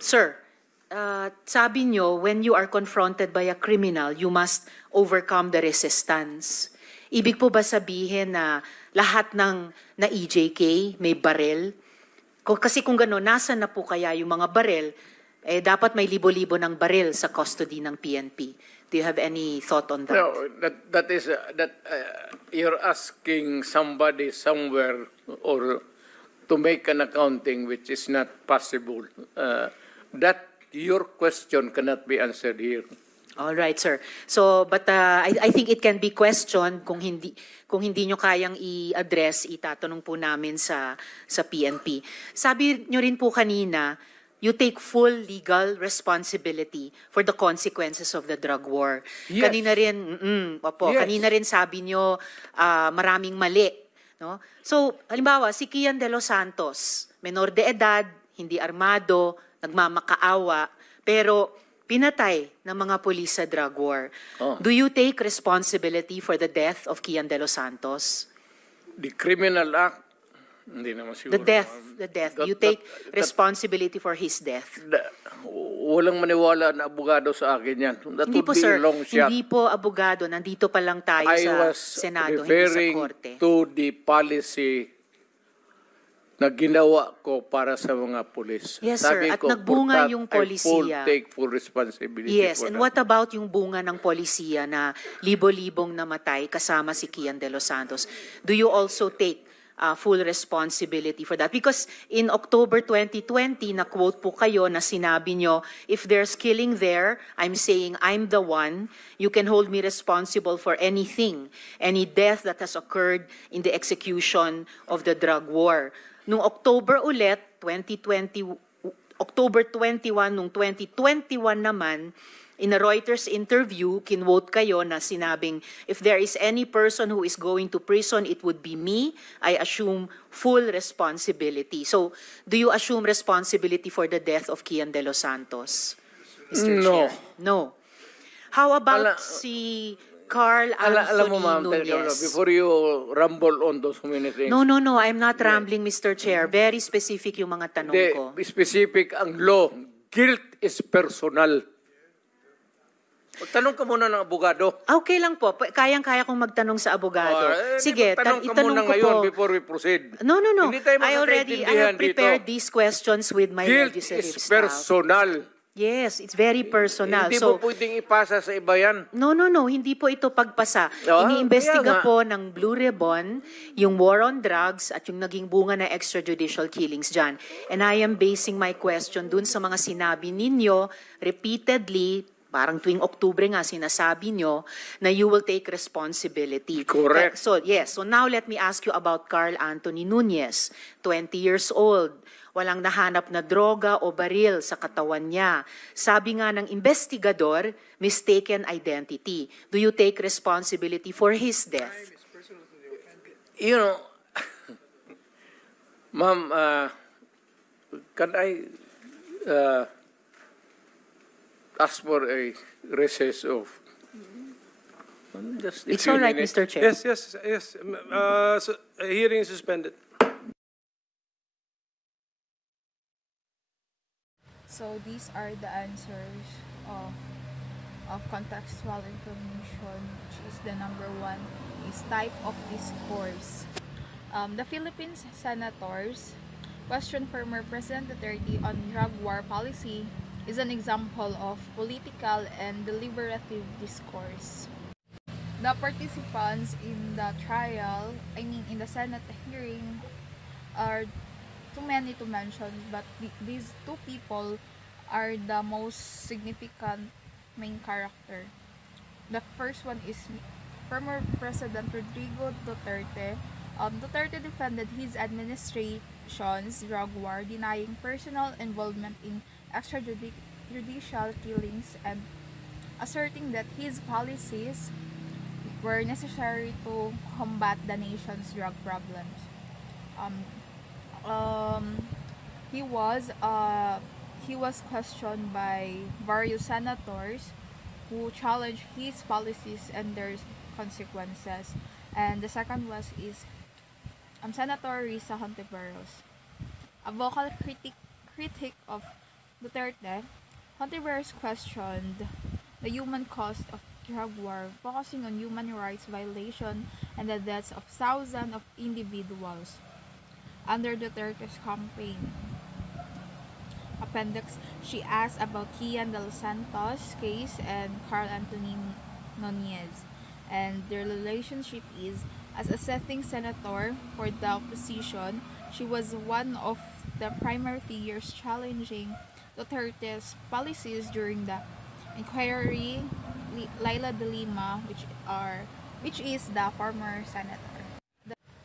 Sir, sabi nyo, when you are confronted by a criminal, you must overcome the resistance. Ibig po ba sabihin na lahat ng na EJK may barel? Kasi kung gano'n, nasa na po kaya yung mga barel? Dapat may libo-libo ng barel sa custody ng PNP. Do you have any thought on that? No, that is you're asking somebody somewhere or to make an accounting which is not possible. That your question cannot be answered here. All right, sir. So, but I think it can be questioned kung hindi nyo kayang i-address, itatanong po namin sa PNP. Sabi nyo rin po kanina, you take full legal responsibility for the consequences of the drug war. Yes. Kanina rin, yes. Kanina rin sabi nyo maraming mali. No? So, halimbawa, si Kian de los Santos, menor de edad, hindi armado, nagmamakaawa, pero pinatay ng mga pulis sa drug war. Oh. Do you take responsibility for the death of Kian de los Santos? The criminal act, hindi naman siguro. The death. You take responsibility for his death. Walang maniwala na abogado sa akin yan. That hindi would po, be sir. a long shot. Hindi po abogado. Nandito pa lang tayo sa Senado, hindi sa Korte. I was referring to the policy na ginawa ko para sa mga pulis. Yes, Sabi sir. At ko, nagbunga yung polisiya. I take full responsibility yes, for and that. what about yung bunga ng polisiya na libo-libong namatay kasama si Kian de los Santos? Do you also take full responsibility for that? Because in October 2020, na-quote po kayo na sinabi nyo, if there's killing there, I'm saying I'm the one. You can hold me responsible for anything, any death that has occurred in the execution of the drug war. Noong October ulit, October 21, noong 2021 naman, in a Reuters interview, kinwote kayo na sinabing, if there is any person who is going to prison, it would be me. I assume full responsibility. So, do you assume responsibility for the death of Kian de los Santos, Mr. No. Chair? No. How about si Carl Anthony Nunez? Before you rumble on those many things. No. I'm not rambling, Mr. Chair. Very specific yung mga tanong ko. Specific ang law. Guilt is personal. Tanong ka muna ng abogado. Okay lang po. Kayang-kaya kong magtanong sa abogado. Sige, tanong ka itanong muna ko ngayon po. before we proceed. No. Hindi tayo I have prepared dito. these questions with my Guilt legislative is staff. personal. Yes, it's very personal. Hindi mo pwedeng ipasa sa iba yan. No. Hindi po ito pagpasa. Oh, Iniimbestiga po ng Blue Ribbon yung war on drugs at yung naging bunga na extrajudicial killings dyan. And I am basing my question dun sa mga sinabi ninyo repeatedly, parang tuwing Oktubre nga sinasabi nyo na you will take responsibility. Correct. So now let me ask you about Carl Anthony Nunez, 20 years old. Walang nahanap na droga o baril sa katawan niya. Sabi nga ng investigador, mistaken identity. Do you take responsibility for his death? You know, ma'am, can I ask for a recess of just a It's few all right, minutes? Mr. Chair. Yes. So, hearing is suspended. So these are the answers of contextual information, which is the number one, is type of discourse. The Philippines senators question former President Duterte on drug war policy is an example of political and deliberative discourse. The participants in the trial, in the Senate hearing, are too many to mention, but these two people are the most significant main character. The first one is former President Rodrigo Duterte. Duterte defended his administration's drug war, denying personal involvement in extrajudicial killings and asserting that his policies were necessary to combat the nation's drug problems. He was questioned by various senators who challenged his policies and their consequences. And the second is Senator Risa Hontiveros. A vocal critic critic of Duterte, Hontiveros questioned the human cost of drug war, focusing on human rights violation and the deaths of thousands of individuals under Duterte's campaign. Appendix, she asked about Kian de los Santos case and Carl Anthony Nunez, and their relationship is, as a sitting senator for the opposition, she was one of the primary figures challenging Duterte's policies during the inquiry. Laila de Lima, which is the former senator.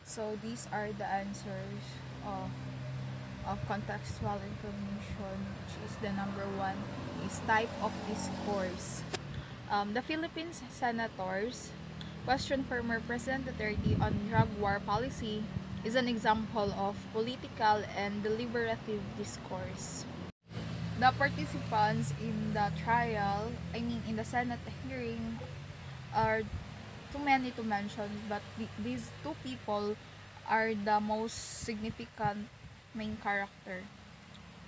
So these are the answers of contextual information, which is the number one is type of discourse. The Philippines senators question former President Duterte on drug war policy is an example of political and deliberative discourse. The participants in the trial, in the Senate hearing, are too many to mention, but these two people are the most significant main character.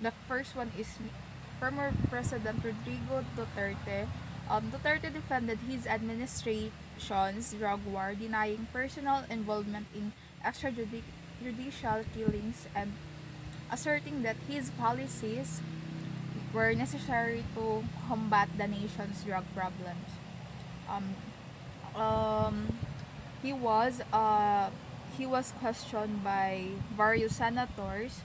The first one is former President Rodrigo Duterte. Duterte defended his administration's drug war, denying personal involvement in extrajudicial killings and asserting that his policies were necessary to combat the nation's drug problems. He was questioned by various senators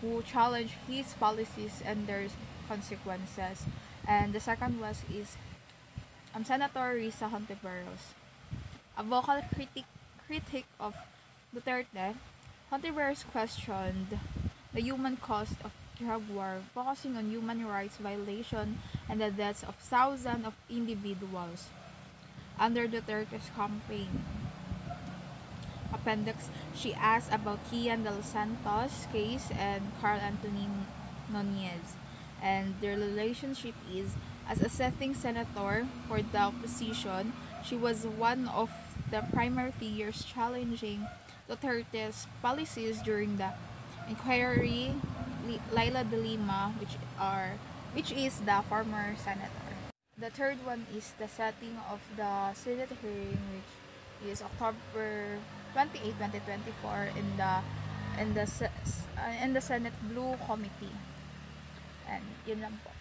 who challenged his policies and their consequences. And the second is Senator Risa Hontiveros. A vocal critic of Duterte, Hontiveros questioned the human cost of drug war, focusing on human rights violation and the deaths of thousands of individuals under Duterte's campaign. Appendix, she asked about Kian de los Santos case and Carl Anthony Nunez, and their relationship is, as a sitting senator for the opposition, she was one of the primary figures challenging Duterte's policies during the inquiry. Laila de Lima, which is the former senator. The third one is the setting of the Senate hearing, which is October 28, 2024 in the Senate Blue Committee. And yun lang po.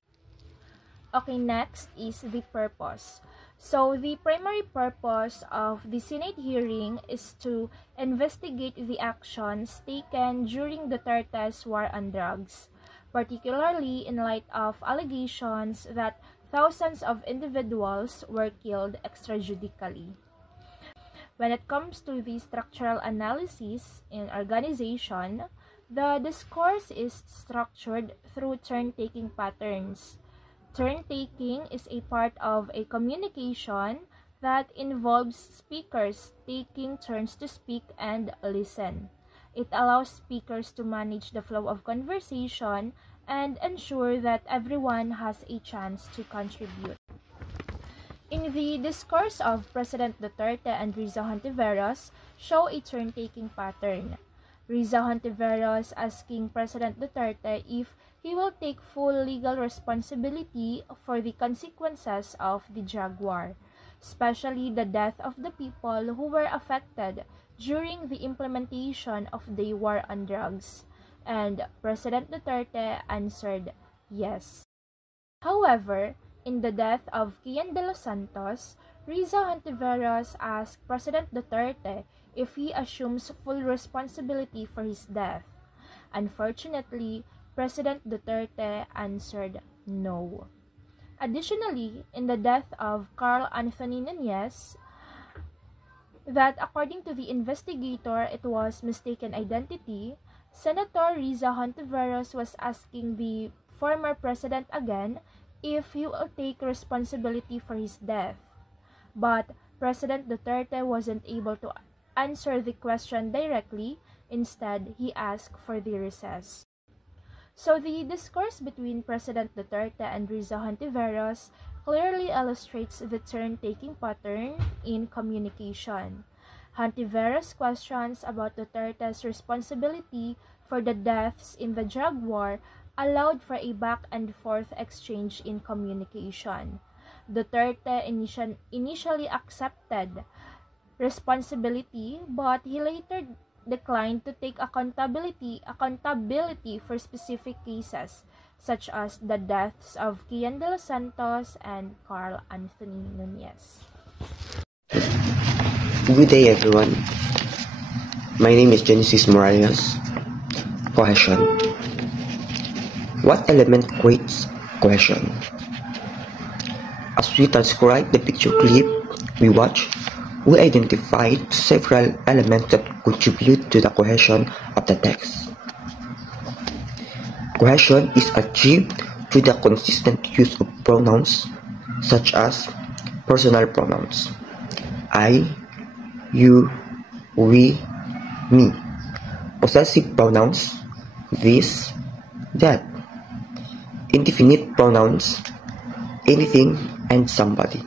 Okay, next is the purpose. So, the primary purpose of the Senate hearing is to investigate the actions taken during Duterte's war on drugs, particularly in light of allegations that thousands of individuals were killed extrajudicially. When it comes to the structural analysis in organization, the discourse is structured through turn-taking patterns. Turn-taking is a part of a communication that involves speakers taking turns to speak and listen. It allows speakers to manage the flow of conversation and ensure that everyone has a chance to contribute. In the discourse of President Duterte and Riza Hontiveros show a turn-taking pattern. Riza Hontiveros asking President Duterte if he will take full legal responsibility for the consequences of the drug war, especially the death of the people who were affected during the implementation of the war on drugs. And President Duterte answered yes. However, in the death of Kian de los Santos, Riza Hontiveros asked President Duterte if he assumes full responsibility for his death. Unfortunately, President Duterte answered no. Additionally, in the death of Carl Anthony Nunez, that according to the investigator it was mistaken identity, Senator Riza Hontiveros was asking the former president again if he will take responsibility for his death. But President Duterte wasn't able to answer the question directly. Instead, he asked for the recess. So the discourse between President Duterte and Riza Hontiveros clearly illustrates the turn-taking pattern in communication. Hontiveros' questions about Duterte's responsibility for the deaths in the drug war allowed for a back and forth exchange in communication. Duterte initially accepted responsibility, but he later declined to take accountability for specific cases, such as the deaths of Kian de los Santos and Carl Anthony Nunez. Good day, everyone. My name is Genesis Morales. Question: what element creates cohesion? As we transcribe the picture clip we watched, we identified several elements that contribute to the cohesion of the text. Cohesion is achieved through the consistent use of pronouns such as personal pronouns: I, you, we, me. Possessive pronouns: this, that. Indefinite pronouns: anything and somebody,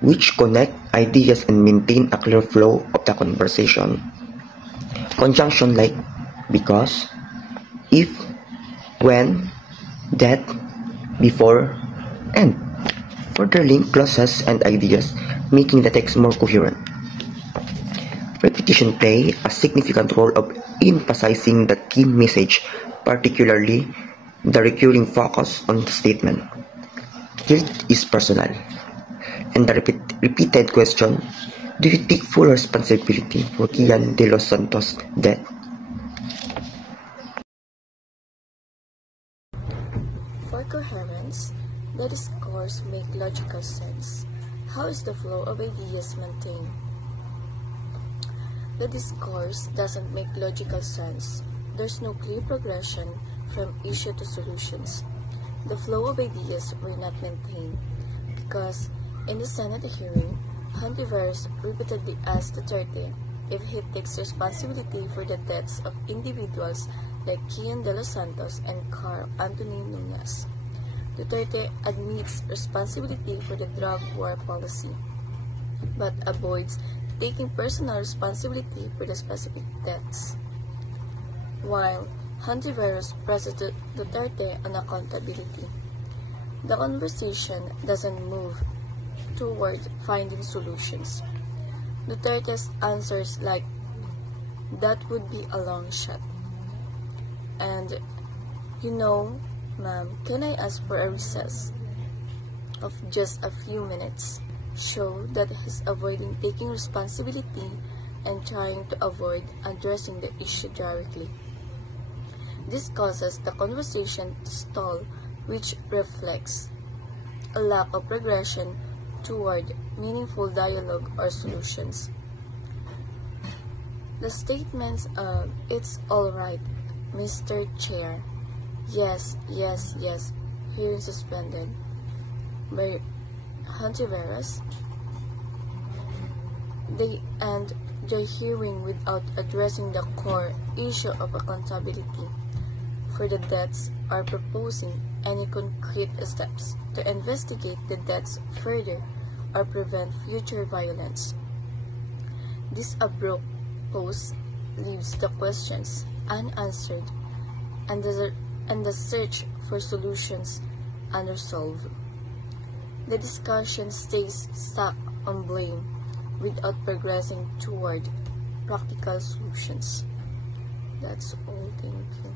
which connect ideas and maintain a clear flow of the conversation. Conjunction like because, if, when, that, before, and further link clauses and ideas, making the text more coherent. Repetition play a significant role of emphasizing the key message, particularly the recurring focus on the statement, guilt is personal, and the repeated question, do you take full responsibility for Kian de los Santos' death? For coherence, the discourse make logical sense. How is the flow of ideas maintained? The discourse doesn't make logical sense. There's no clear progression from issue to solutions. The flow of ideas were not maintained because in the Senate hearing, Hontiveros repeatedly asked Duterte if he takes responsibility for the deaths of individuals like Kian de los Santos and Carl Anthony Nunez. Duterte admits responsibility for the drug war policy, but avoids taking personal responsibility for the specific deaths, while Hontiveros presses Duterte on accountability. The conversation doesn't move toward finding solutions. Duterte's answers like, that would be a long shot. And, you know, ma'am, can I ask for a recess of just a few minutes? Show that he's avoiding taking responsibility and trying to avoid addressing the issue directly. This causes the conversation to stall, which reflects a lack of progression toward meaningful dialogue or solutions. The statements of, it's all right, Mr. Chair, yes, yes, yes, hearing suspended, by Hontiveros, they end the hearing without addressing the core issue of accountability for the deaths or proposing any concrete steps to investigate the deaths further or prevent future violence. This abrupt pause leaves the questions unanswered and the search for solutions unresolved. The discussion stays stuck on blame without progressing toward practical solutions. That's all, thank you.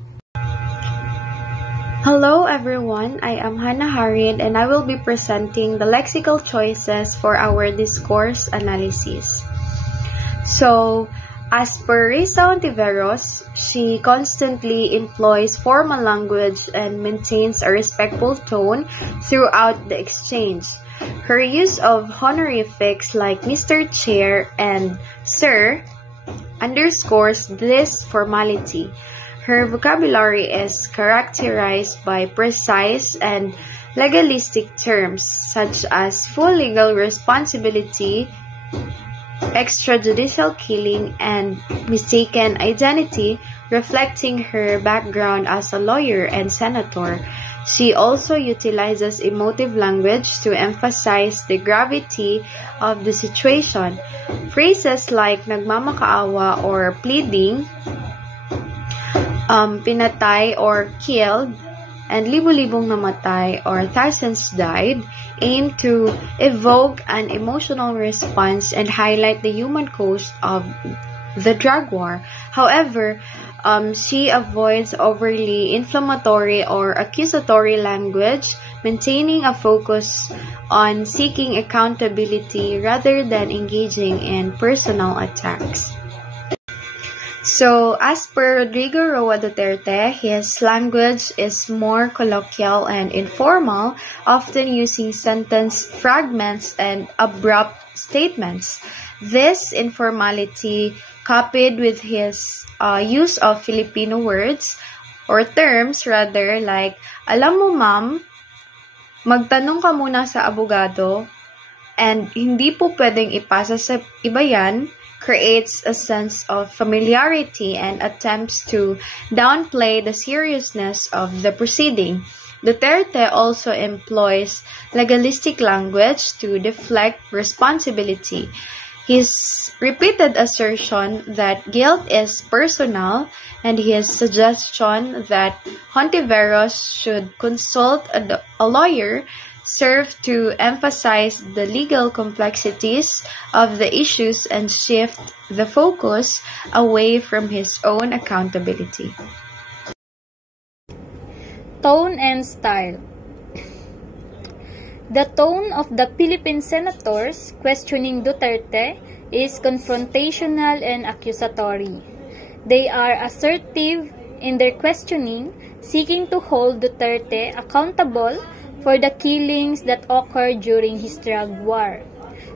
Hello everyone, I am Hannah Harid and I will be presenting the lexical choices for our discourse analysis. So, as per Risa Hontiveros, she constantly employs formal language and maintains a respectful tone throughout the exchange. Her use of honorifics like Mr. Chair and Sir underscores this formality. Her vocabulary is characterized by precise and legalistic terms such as full legal responsibility, extrajudicial killing, and mistaken identity, reflecting her background as a lawyer and senator. She also utilizes emotive language to emphasize the gravity of the situation. Phrases like nagmamakaawa or pleading pinatay or killed, and libo-libong namatay or thousands died, aim to evoke an emotional response and highlight the human cost of the drug war. However, she avoids overly inflammatory or accusatory language, maintaining a focus on seeking accountability rather than engaging in personal attacks. So, as per Rodrigo Roa Duterte, his language is more colloquial and informal, often using sentence fragments and abrupt statements. This informality, coupled with his use of Filipino words or terms rather, like, alam mo ma'am, magtanong ka muna sa abogado, and hindi po pwedeng ipasa sa iba yan, creates a sense of familiarity and attempts to downplay the seriousness of the proceeding. Duterte also employs legalistic language to deflect responsibility. His repeated assertion that guilt is personal and his suggestion that Hontiveros should consult a lawyer serve to emphasize the legal complexities of the issues and shift the focus away from his own accountability. Tone and style. The tone of the Philippine senators questioning Duterte is confrontational and accusatory. They are assertive in their questioning, seeking to hold Duterte accountable for the killings that occurred during his drug war.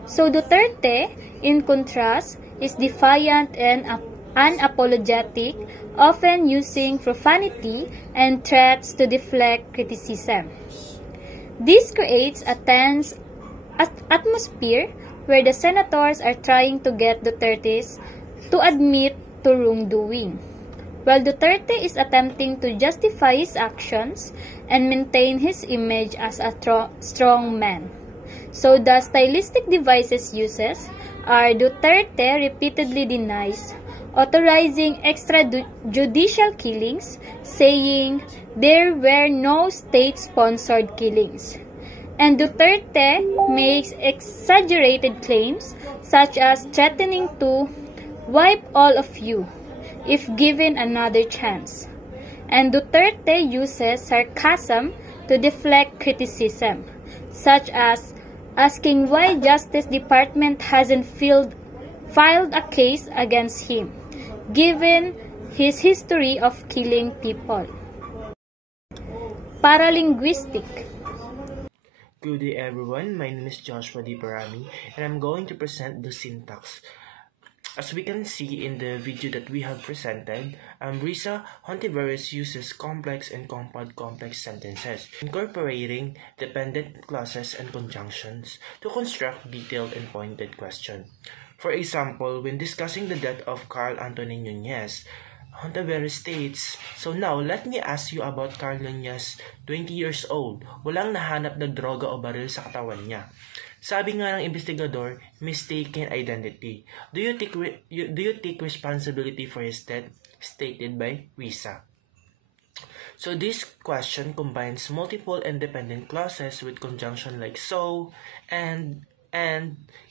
So Duterte, in contrast, is defiant and unapologetic, often using profanity and threats to deflect criticism. This creates a tense atmosphere where the senators are trying to get Duterte to admit to wrongdoing, while Duterte is attempting to justify his actions and maintain his image as a strong man. So the stylistic devices uses are Duterte repeatedly denies authorizing extrajudicial killings, saying there were no state-sponsored killings. And Duterte makes exaggerated claims such as threatening to wipe all of you if given another chance. And Duterte uses sarcasm to deflect criticism, such as asking why Justice Department hasn't filed a case against him, given his history of killing people. Paralinguistic. Good day everyone, my name is Joshua Di Parami and I'm going to present the syntax. As we can see in the video that we have presented, Risa Hontiveros uses complex and compound complex sentences, incorporating dependent clauses and conjunctions to construct detailed and pointed questions. For example, when discussing the death of Carl Anthony Nunez, Hontiveros states, "So now, let me ask you about Carl Nunez, 20 years old. Walang nahanap na droga o baril sa katawan niya. Sabi nga ng investigador, mistaken identity. Do you take responsibility for his death?" Stated by Risa. So this question combines multiple independent clauses with conjunction like so, and,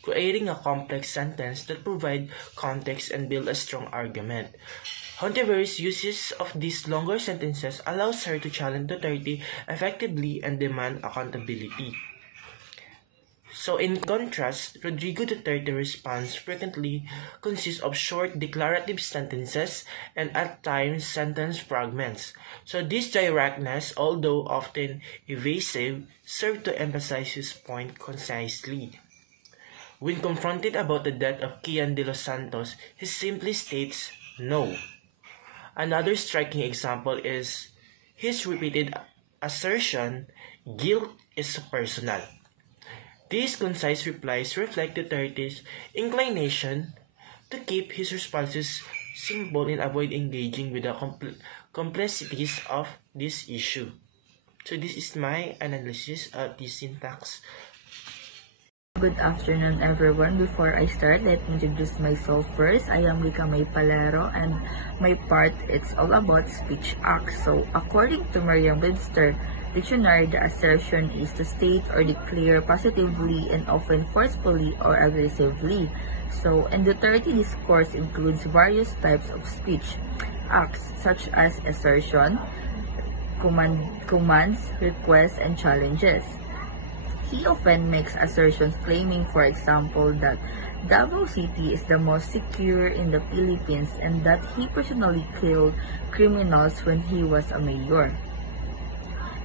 creating a complex sentence that provide context and build a strong argument. Hontiveros' uses of these longer sentences allows her to challenge Duterte effectively and demand accountability. So in contrast, Rodrigo Duterte response frequently consists of short declarative sentences and at times sentence fragments. So this directness, although often evasive, serves to emphasize his point concisely. When confronted about the death of Kian de los Santos, he simply states no. Another striking example is his repeated assertion, guilt is personal. These concise replies reflect Duterte's inclination to keep his responses simple and avoid engaging with the complexities of this issue. So this is my analysis of the syntax. Good afternoon, everyone. Before I start, let me introduce myself first. I am Lika May Palero, and my part, it's all about speech acts. So, according to Merriam-Webster Dictionary, the assertion is to state or declare positively and often forcefully or aggressively. So, in Duterte, discourse includes various types of speech acts, such as assertion, commands, requests, and challenges. He often makes assertions claiming, for example, that Davao City is the most secure in the Philippines and that he personally killed criminals when he was a mayor.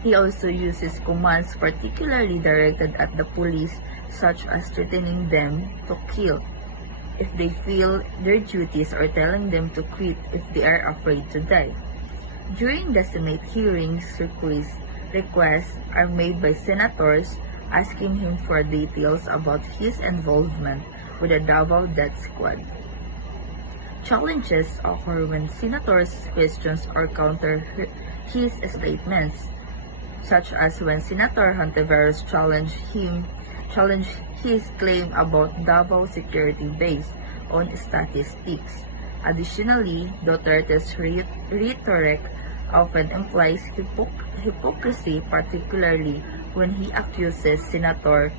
He also uses commands particularly directed at the police, such as threatening them to kill if they fail their duties or telling them to quit if they are afraid to die. During the Senate hearings, requests are made by senators asking him for details about his involvement with the Davao Death Squad. Challenges occur when senators question or counter his statements, such as when Senator Hontiveros challenged his claim about Davao security based on statistics. Additionally, Duterte's rhetoric often implies hypocrisy, particularly when he accuses Senator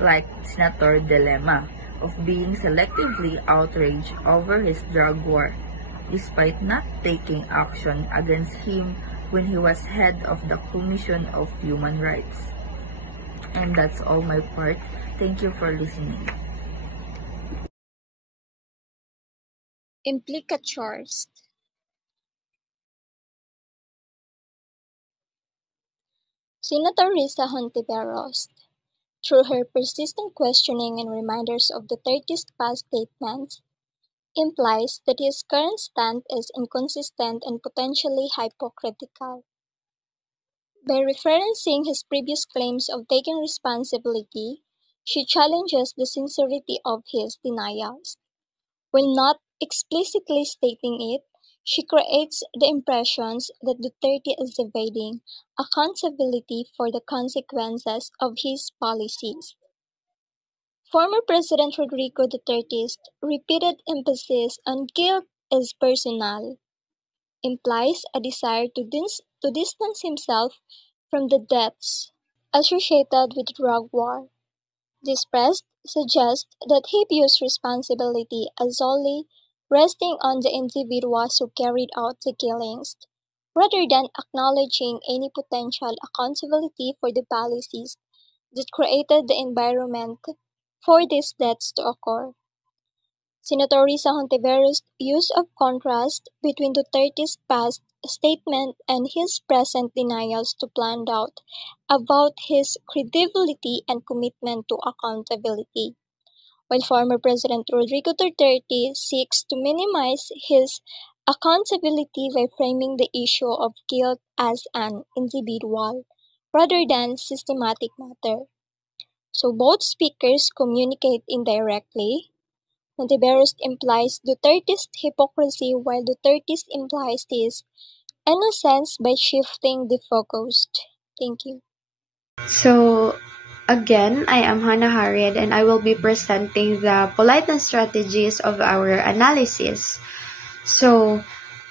De Lema of being selectively outraged over his drug war, despite not taking action against him when he was head of the Commission of Human Rights. And that's all my part. Thank you for listening. Implicatures. Senator Risa Hontiveros, through her persistent questioning and reminders of Duterte's past statements, implies that his current stand is inconsistent and potentially hypocritical. By referencing his previous claims of taking responsibility, she challenges the sincerity of his denials. While not explicitly stating it, she creates the impressions that Duterte is evading accountability for the consequences of his policies. Former President Rodrigo Duterte's repeated emphasis on guilt is personal implies a desire to distance himself from the deaths associated with the drug war. This press suggests that he views responsibility as solely resting on the individuals who carried out the killings, rather than acknowledging any potential accountability for the policies that created the environment for these deaths to occur. Senator Risa Hontiveros' use of contrast between Duterte's past statement and his present denials to plan out about his credibility and commitment to accountability. While former President Rodrigo Duterte seeks to minimize his accountability by framing the issue of guilt as an individual rather than systematic matter. So both speakers communicate indirectly. Hontiveros implies Duterte's hypocrisy while Duterte implies his innocence by shifting the focus. Thank you. So, again, I am Hannah Harriet and I will be presenting the politeness strategies of our analysis. So,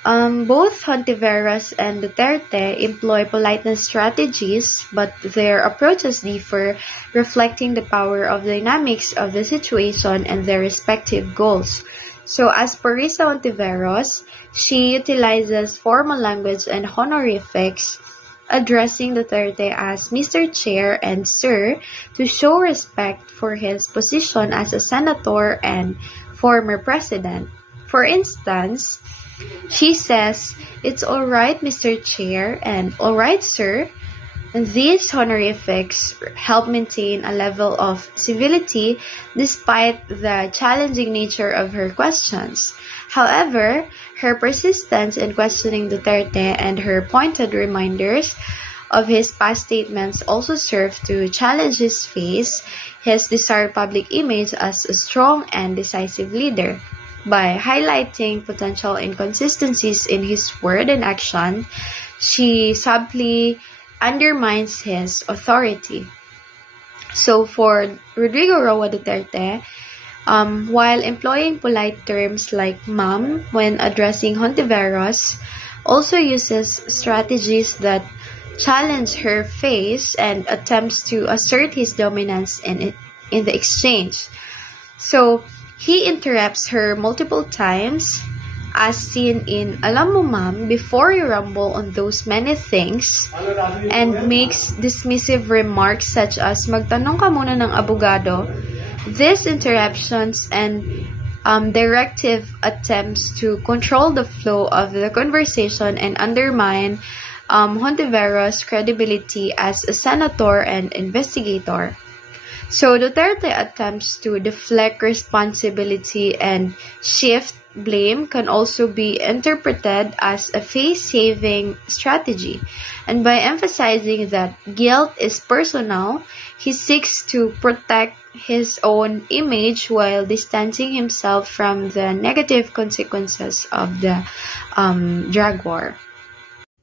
both Hontiveros and Duterte employ politeness strategies, but their approaches differ, reflecting the power of dynamics of the situation and their respective goals. So, as per Risa Hontiveros, she utilizes formal language and honorifics, addressing Duterte as Mr. Chair and Sir to show respect for his position as a senator and former president. For instance, she says, "It's all right, Mr. Chair," and "all right, sir." And these honorifics help maintain a level of civility despite the challenging nature of her questions. However, her persistence in questioning Duterte and her pointed reminders of his past statements also serve to challenge his desired public image as a strong and decisive leader. By highlighting potential inconsistencies in his word and action, she subtly undermines his authority. So for Rodrigo Roa Duterte, while employing polite terms like ma'am when addressing Hontiveros, also uses strategies that challenge her face and attempts to assert his dominance in the exchange. So he interrupts her multiple times, as seen in Alam mo ma'am, before you rumble on those many things, and makes dismissive remarks such as magtanong ka muna ng abogado. These interruptions and directive attempts to control the flow of the conversation and undermine Hontiveros' credibility as a senator and investigator. So Duterte attempts to deflect responsibility and shift blame can also be interpreted as a face-saving strategy. And by emphasizing that guilt is personal, he seeks to protect his own image while distancing himself from the negative consequences of the drug war.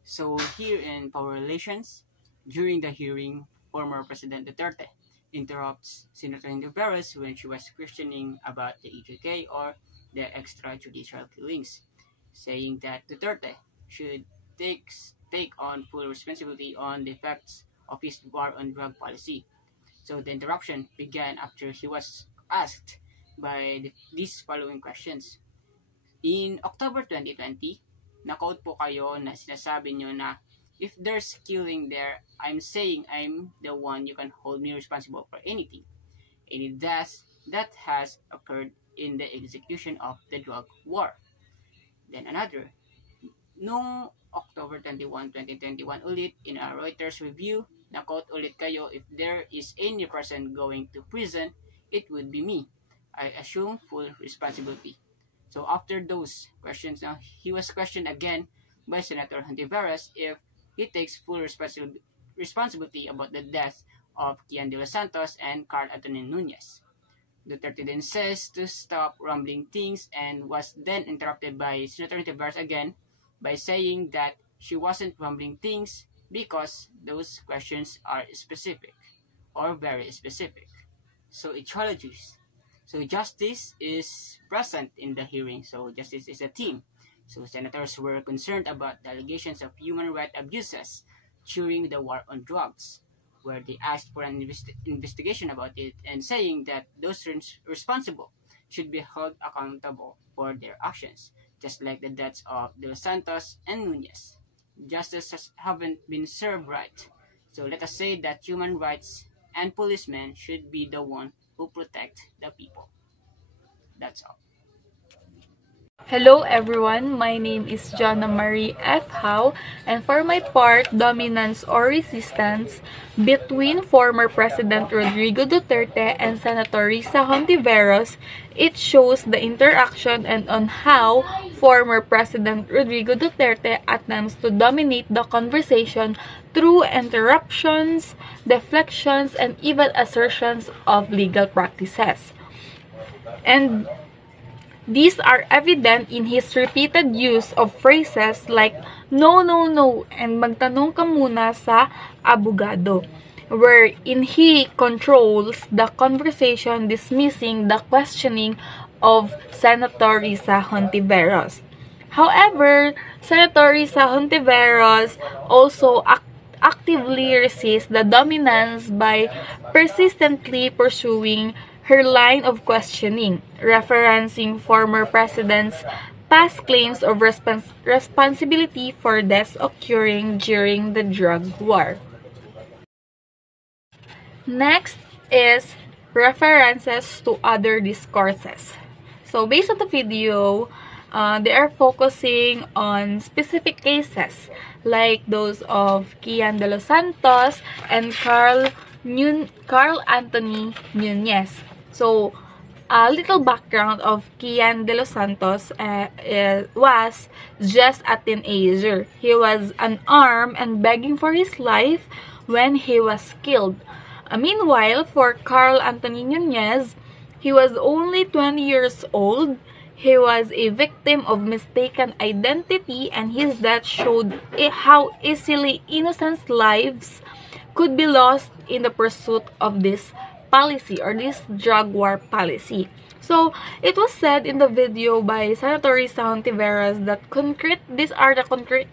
So here in Power Relations, during the hearing, former President Duterte interrupts Senator Hontiveros when she was questioning about the EJK or the extrajudicial killings, saying that Duterte should take on full responsibility on the effects of his war on drug policy. So the interruption began after he was asked by these following questions. In October 2020, na-quote po kayo na sinasabi nyo na, if there's killing there, I'm saying I'm the one you can hold me responsible for anything. Any death that has occurred in the execution of the drug war. Then another, noong October 21, 2021 ulit, in a Reuters review, na-quote ulit kayo, if there is any person going to prison, it would be me. I assume full responsibility. So after those questions, now he was questioned again by Senator Hontiveros if he takes full responsibility about the death of Kian de los Santos and Carl Antonio Nunez. Duterte then says to stop rumbling things and was then interrupted by Senator Hontiveros again by saying that she wasn't rumbling things because those questions are specific or very specific. So etiologies. So justice is present in the hearing. So justice is a team. So senators were concerned about the allegations of human rights abuses during the war on drugs, where they asked for an investigation about it and saying that those responsible should be held accountable for their actions, just like the deaths of De Los Santos and Nunez. Justice haven't been served right. So let us say that human rights and policemen should be the one who protect the people. That's all. Hello everyone, my name is Jonna Marie F. Howe, and for my part, dominance or resistance between former President Rodrigo Duterte and Senator Risa Hontiveros, it shows the interaction and on how former President Rodrigo Duterte attempts to dominate the conversation through interruptions, deflections, and even assertions of legal practices. And these are evident in his repeated use of phrases like no, no, no, and magtanong ka muna sa abogado, wherein he controls the conversation, dismissing the questioning of Senator Risa Hontiveros. However, Senator Risa Hontiveros also actively resists the dominance by persistently pursuing her line of questioning, referencing former presidents' past claims of responsibility for deaths occurring during the drug war. Next is references to other discourses. So based on the video, they are focusing on specific cases like those of Kian de los Santos and Carl Antonio Nunez. So, a little background of Kian de los Santos was just a teenager. He was unarmed and begging for his life when he was killed. Meanwhile, for Carl Antonio Nunez, he was only 20 years old. He was a victim of mistaken identity, and his death showed how easily innocent lives could be lost in the pursuit of this policy or this drug war policy. So, it was said in the video by Senator Risa Hontiveros that these are the concrete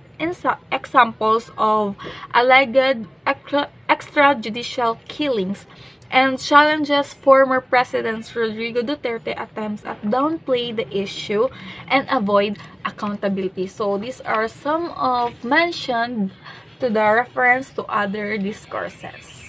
examples of alleged extrajudicial killings and challenges former President Rodrigo Duterte attempts at downplay the issue and avoid accountability. So, these are some of mentioned to the reference to other discourses.